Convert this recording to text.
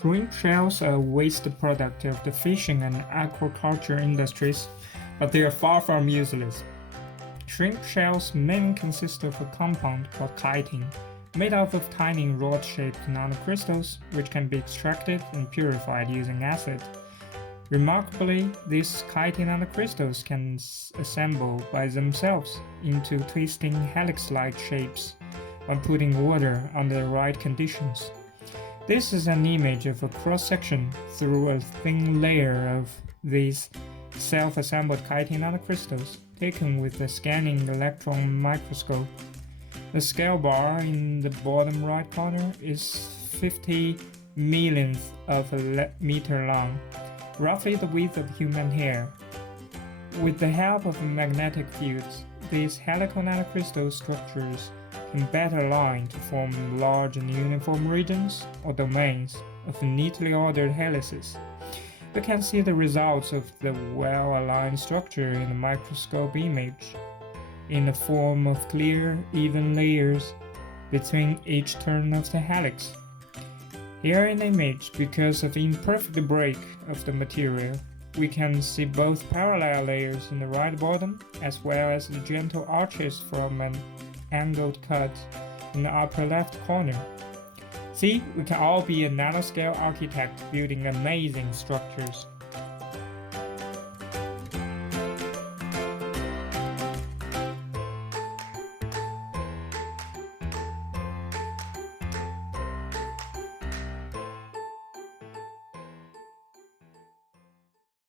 Shrimp shells are a waste product of the fishing and aquaculture industries, but they are far from useless. Shrimp shells mainly consist of a compound called chitin, made up of tiny rod-shaped nanocrystals, which can be extracted and purified using acid. Remarkably, these chitin nanocrystals can assemble by themselves into twisting helix-like shapes when putting water under the right conditions. This is an image of a cross-section through a thin layer of these self-assembled chitin nanocrystals taken with a scanning electron microscope. The scale bar in the bottom right corner is 50 millionth of a meter long, roughly the width of human hair. With the help of magnetic fields, these helical nanocrystal structures can better align to form large and uniform regions or domains of neatly ordered helices. We can see the results of the well-aligned structure in the microscope image, in the form of clear, even layers between each turn of the helix. Here in the image, because of imperfect break of the material, we can see both parallel layers in the right bottom as well as the gentle arches from an angled cut in the upper left corner. See, we can all be a nanoscale architect building amazing structures.